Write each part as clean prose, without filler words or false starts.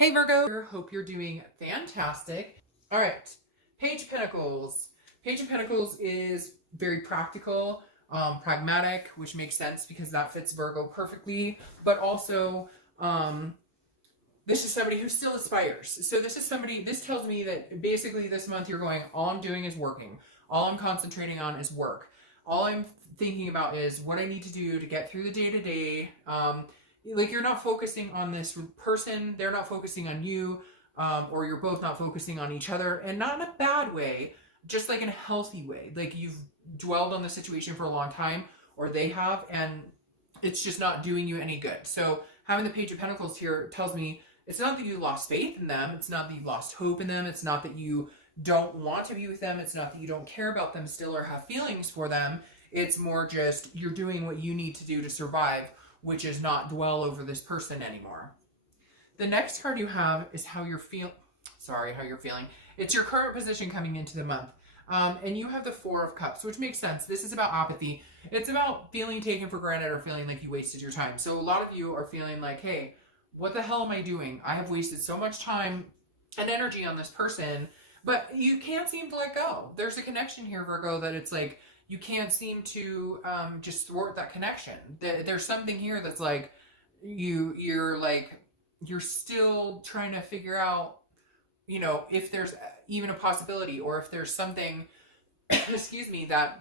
Hey Virgo, hope you're doing fantastic. All right, Page of Pentacles. Page of Pentacles is very practical, pragmatic, which makes sense because that fits Virgo perfectly, but also this is somebody who still aspires. So this tells me that basically this month you're going, all I'm doing is working. All I'm concentrating on is work. All I'm thinking about is what I need to do to get through the day-to-day. Like you're not focusing on this person, they're not focusing on you, or you're both not focusing on each other, and not in a bad way, just like in a healthy way. Like you've dwelled on the situation for a long time, or they have, and it's just not doing you any good. So having the Page of Pentacles here tells me it's not that you lost faith in them, it's not that you lost hope in them, it's not that you don't want to be with them, it's not that you don't care about them still or have feelings for them. It's more just you're doing what you need to do to survive, which is not dwell over this person anymore. The next card you have is how you're feeling. It's your current position coming into the month. And you have the Four of Cups, which makes sense. This is about apathy. It's about feeling taken for granted or feeling like you wasted your time. So a lot of you are feeling like, hey, what the hell am I doing? I have wasted so much time and energy on this person, but you can't seem to let go. There's a connection here, Virgo, that it's like, you can't seem to just thwart that connection. There's something here that's like, you're still trying to figure out, you know, if there's even a possibility, or if there's something, excuse me, that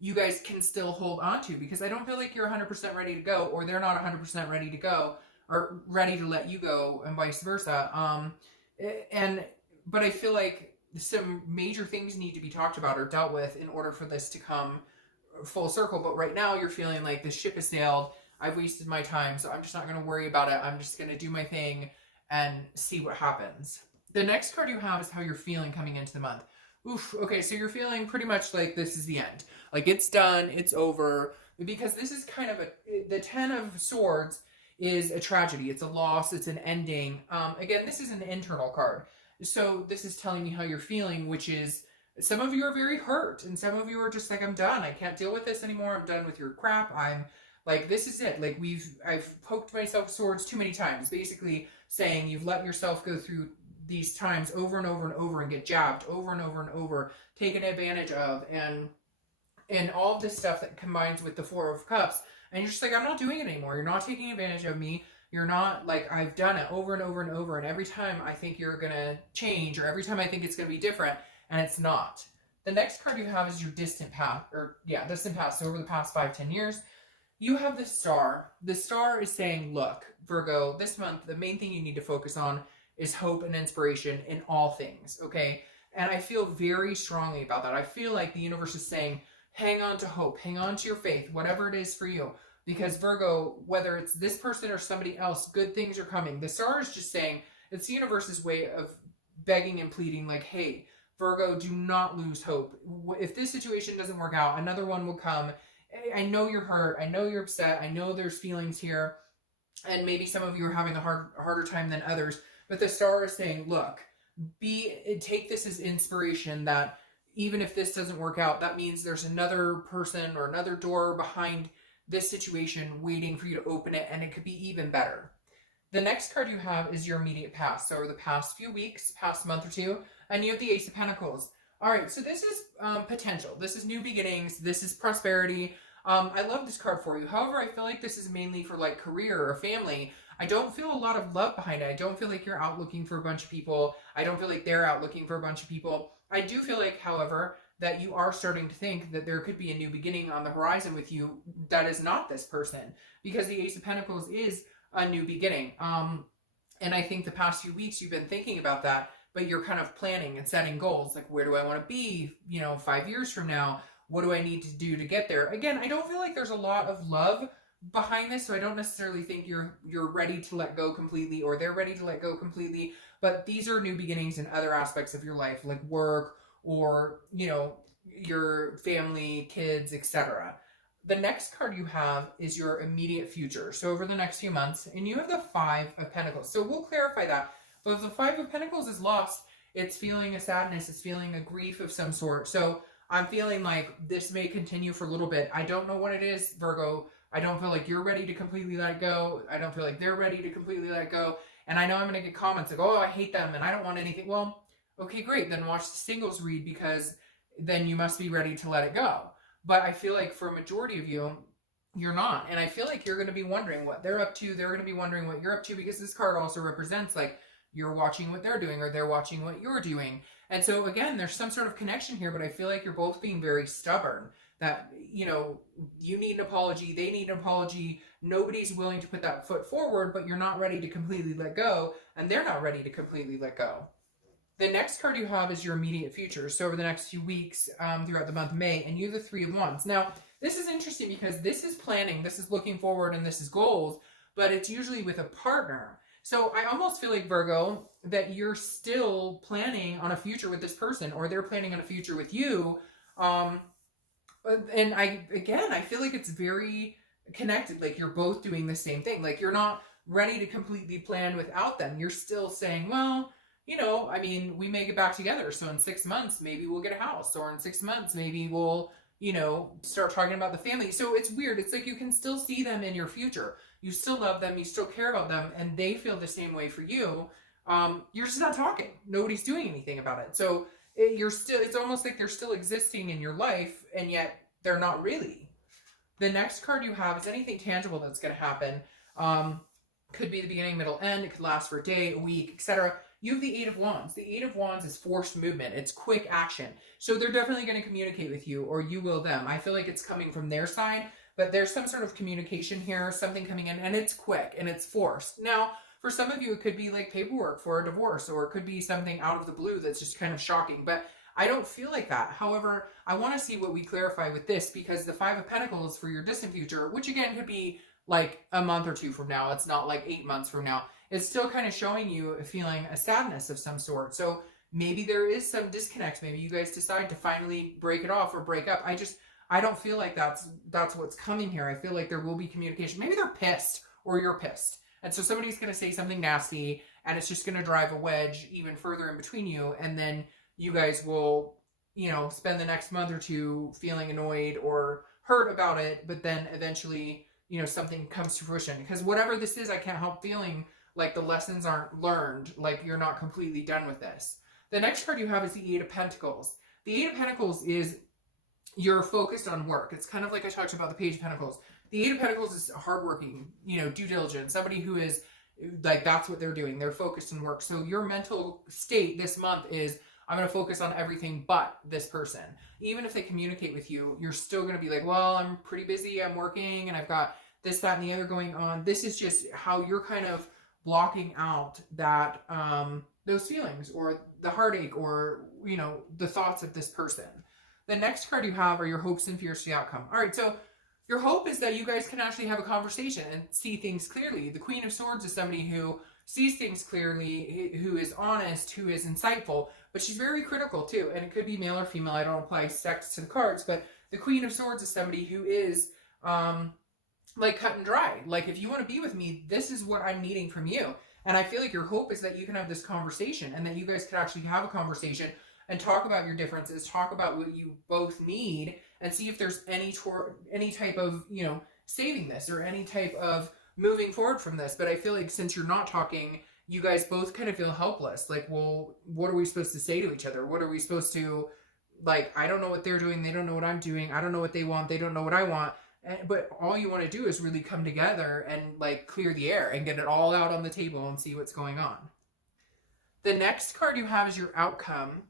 you guys can still hold on to, because I don't feel like you're 100% ready to go, or they're not 100% ready to go, or ready to let you go, and vice versa. But I feel like some major things need to be talked about or dealt with in order for this to come full circle. But right now you're feeling like the ship has sailed. I've wasted my time, so I'm just not going to worry about it. I'm just going to do my thing and see what happens. The next card you have is how you're feeling coming into the month. Oof. Okay, so you're feeling pretty much like this is the end. Like it's done, it's over. Because this is kind of the Ten of Swords is a tragedy. It's a loss. It's an ending. Again, this is an internal card. So this is telling me how you're feeling, which is some of you are very hurt, and some of you are just like, I'm done. I can't deal with this anymore. I'm done with your crap. I'm like, this is it. Like I've poked myself with swords too many times, basically saying you've let yourself go through these times over and over and over and get jabbed over and over and over, taken advantage of, and all of this stuff that combines with the Four of Cups. And you're just like, I'm not doing it anymore. You're not taking advantage of me. You're not like, I've done it over and over and over, and every time I think you're going to change, or every time I think it's going to be different, and it's not. The next card you have is your distant past, distant past. So over the past 5-10 years, you have the Star. The Star is saying, look, Virgo, this month, the main thing you need to focus on is hope and inspiration in all things, okay? And I feel very strongly about that. I feel like the universe is saying, hang on to hope, hang on to your faith, whatever it is for you. Because Virgo, whether it's this person or somebody else, good things are coming. The Star is just saying, it's the universe's way of begging and pleading, like, hey, Virgo, do not lose hope. If this situation doesn't work out, another one will come. I know you're hurt. I know you're upset. I know there's feelings here. And maybe some of you are having a harder time than others. But the Star is saying, look, take this as inspiration that even if this doesn't work out, that means there's another person or another door behind this situation waiting for you to open it, and it could be even better. The next card you have is your immediate past. So over the past few weeks, past month or two, and you have the Ace of Pentacles. All right, so this is potential. This is new beginnings. This is prosperity. I love this card for you. However, I feel like this is mainly for like career or family. I don't feel a lot of love behind it. I don't feel like you're out looking for a bunch of people. I don't feel like they're out looking for a bunch of people. I do feel like, however, that you are starting to think that there could be a new beginning on the horizon with you that is not this person, because the Ace of Pentacles is a new beginning. And I think the past few weeks you've been thinking about that, but you're kind of planning and setting goals. Like, where do I want to be, 5 years from now? What do I need to do to get there? Again, I don't feel like there's a lot of love behind this, so I don't necessarily think you're ready to let go completely, or they're ready to let go completely. But these are new beginnings in other aspects of your life, like work, or, your family, kids, etc. The next card you have is your immediate future. So over the next few months, and you have the Five of Pentacles. So we'll clarify that. But if the Five of Pentacles is lost, it's feeling a sadness, it's feeling a grief of some sort. So I'm feeling like this may continue for a little bit. I don't know what it is, Virgo. I don't feel like you're ready to completely let it go. I don't feel like they're ready to completely let it go. And I know I'm going to get comments like, oh, I hate them and I don't want anything. Well, okay, great. Then watch the singles read, because then you must be ready to let it go. But I feel like for a majority of you, you're not. And I feel like you're going to be wondering what they're up to. They're going to be wondering what you're up to, because this card also represents like you're watching what they're doing or they're watching what you're doing. And so again, there's some sort of connection here, but I feel like you're both being very stubborn. That, you know, you need an apology, they need an apology. Nobody's willing to put that foot forward, but you're not ready to completely let go, and they're not ready to completely let go. The next card you have is your immediate future. So over the next few weeks, throughout the month of May, and you have the Three of Wands. Now, this is interesting because this is planning, this is looking forward, and this is goals, but it's usually with a partner. So I almost feel like, Virgo, that you're still planning on a future with this person, or they're planning on a future with you. And I feel like it's very connected. Like you're both doing the same thing. Like you're not ready to completely plan without them. You're still saying, well, you know, I mean, we may get back together. So in 6 months, maybe we'll get a house, or in 6 months, maybe we'll, you know, start talking about the family. So it's weird. It's like you can still see them in your future. You still love them. You still care about them. And they feel the same way for you. You're just not talking. Nobody's doing anything about it. So it's almost like they're still existing in your life, and yet they're not really. The next card you have is anything tangible that's going to happen. Could be the beginning, middle, end. It could last for a day, a week, etc. You have the Eight of Wands. The Eight of Wands is forced movement. It's quick action. So they're definitely going to communicate with you, or you will them. I feel like it's coming from their side, but there's some sort of communication here, something coming in, and it's quick and it's forced. Now, for some of you, it could be like paperwork for a divorce, or it could be something out of the blue that's just kind of shocking, but I don't feel like that. However, I want to see what we clarify with this, because the Five of Pentacles for your distant future, which again could be like a month or two from now, it's not like 8 months from now, it's still kind of showing you feeling a sadness of some sort. So maybe there is some disconnect. Maybe you guys decide to finally break it off or break up. I don't feel like that's what's coming here. I feel like there will be communication. Maybe they're pissed, or you're pissed. And so somebody's going to say something nasty, and it's just going to drive a wedge even further in between you. And then you guys will, you know, spend the next month or two feeling annoyed or hurt about it. But then eventually, you know, something comes to fruition. Because whatever this is, I can't help feeling like the lessons aren't learned. Like you're not completely done with this. The next card you have is the Eight of Pentacles. The Eight of Pentacles is you're focused on work. It's kind of like I talked about the Page of Pentacles. The Eight of Pentacles is hardworking, you know, due diligence, somebody who is like, that's what they're doing. They're focused on work. So your mental state this month is, I'm going to focus on everything but this person. Even if they communicate with you, you're still going to be like, well, I'm pretty busy. I'm working and I've got this, that, and the other going on. This is just how you're kind of blocking out that, those feelings or the heartache or, you know, the thoughts of this person. The next card you have are your hopes and fears for the outcome. All right. So your hope is that you guys can actually have a conversation and see things clearly. The Queen of Swords is somebody who sees things clearly, who is honest, who is insightful, but she's very critical too. And it could be male or female. I don't apply sex to the cards, but the Queen of Swords is somebody who is like cut and dry. Like, if you want to be with me, this is what I'm needing from you. And I feel like your hope is that you can have this conversation, and that you guys could actually have a conversation and talk about your differences, talk about what you both need, and see if there's any type of, you know, saving this or any type of moving forward from this. But I feel like since you're not talking, you guys both kind of feel helpless. Like, well, what are we supposed to say to each other? What are we supposed to, like, I don't know what they're doing. They don't know what I'm doing. I don't know what they want. They don't know what I want. But all you want to do is really come together and like clear the air and get it all out on the table and see what's going on. The next card you have is your outcome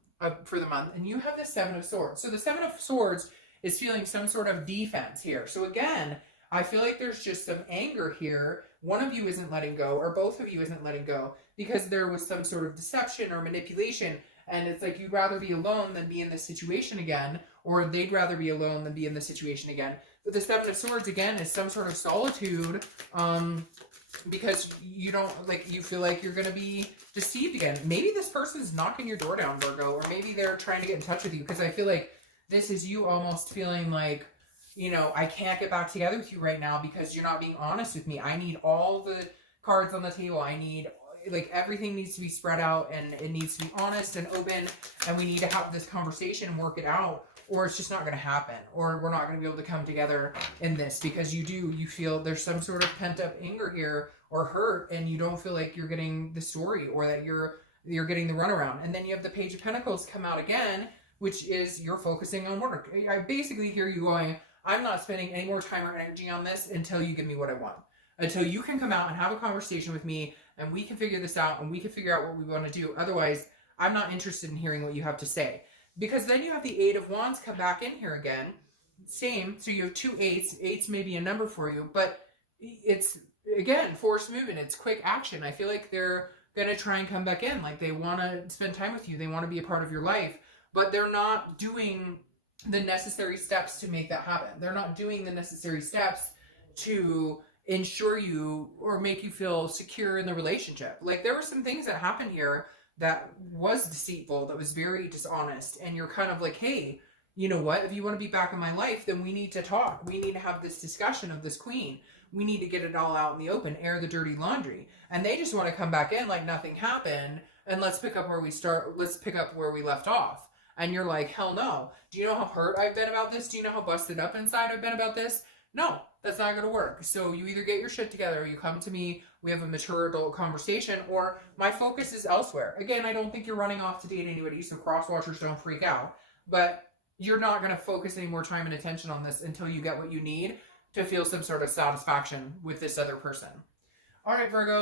for the month, and you have the Seven of Swords. So the Seven of Swords is feeling some sort of defense here. So again, I feel like there's just some anger here. One of you isn't letting go, or both of you isn't letting go, because there was some sort of deception or manipulation. And it's like, you'd rather be alone than be in this situation again, or they'd rather be alone than be in this situation again. But the Seven of Swords, again, is some sort of solitude, because you don't, like, you feel like you're going to be deceived again. Maybe this person's knocking your door down, Virgo, or maybe they're trying to get in touch with you, because I feel like this is you almost feeling like, you know, I can't get back together with you right now because you're not being honest with me. I need all the cards on the table. I need, like, everything needs to be spread out, and it needs to be honest and open, and we need to have this conversation and work it out, or it's just not going to happen, or we're not going to be able to come together in this, because you feel there's some sort of pent up anger here, or hurt, and you don't feel like you're getting the story, or that you're getting the runaround. And then you have the Page of Pentacles come out again, which is you're focusing on work. I basically hear you going, I'm not spending any more time or energy on this until you give me what I want. Until you can come out and have a conversation with me and we can figure this out and we can figure out what we want to do. Otherwise, I'm not interested in hearing what you have to say. Because then you have the Eight of Wands come back in here again. Same. So you have two eights. Eights may be a number for you, but it's, again, forced movement. It's quick action. I feel like they're going to try and come back in. Like they want to spend time with you. They want to be a part of your life, but they're not doing the necessary steps to make that happen. They're not doing the necessary steps to ensure you or make you feel secure in the relationship. Like there were some things that happened here that was deceitful, that was very dishonest, and you're kind of like, hey, you know what? If you want to be back in my life, then we need to talk. We need to have this discussion of this queen. We need to get it all out in the open, air the dirty laundry. And they just want to come back in like nothing happened, and let's pick up where we start. Let's pick up where we left off. And you're like, hell no. Do you know how hurt I've been about this? Do you know how busted up inside I've been about this? No, that's not going to work. So you either get your shit together, or you come to me, we have a mature adult conversation, or my focus is elsewhere. Again, I don't think you're running off to date anybody, so cross-watchers don't freak out. But you're not going to focus any more time and attention on this until you get what you need to feel some sort of satisfaction with this other person. All right, Virgo.